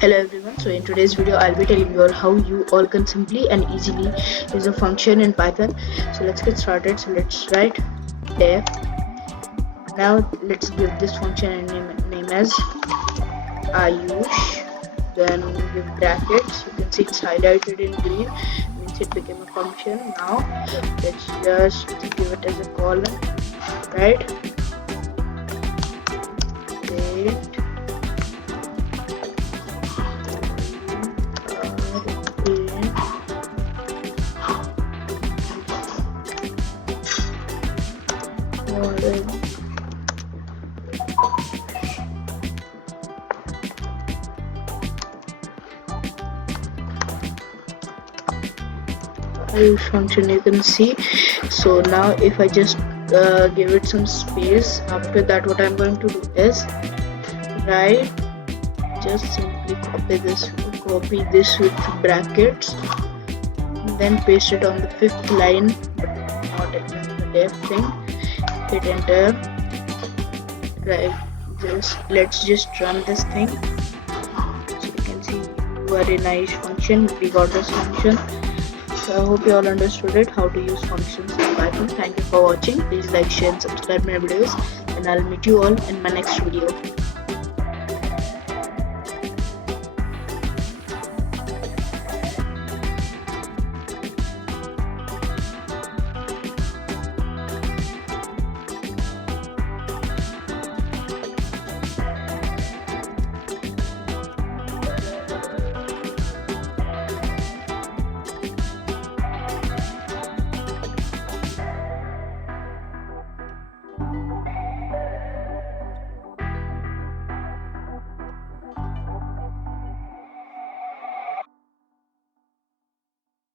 Hello everyone, so in today's video I'll be telling you all how you all can simply and easily use a function in Python. So let's get started. So let's write def. Now let's give this function a name as Ayush. Then give brackets. You can see it's highlighted in green, means it became a function. Now let's just give it as a column, right? Create Ayush function, you can see. So now if I just give it some space, after that what I'm going to do is write, just simply copy this with brackets, and then paste it on the fifth line, but not in the def thing. Hit enter. Right, let's just run this thing. So you can see very nice function. We got this function. So I hope you all understood it, how to use functions in Python. Thank you for watching. Please like, share and subscribe my videos, and I'll meet you all in my next video.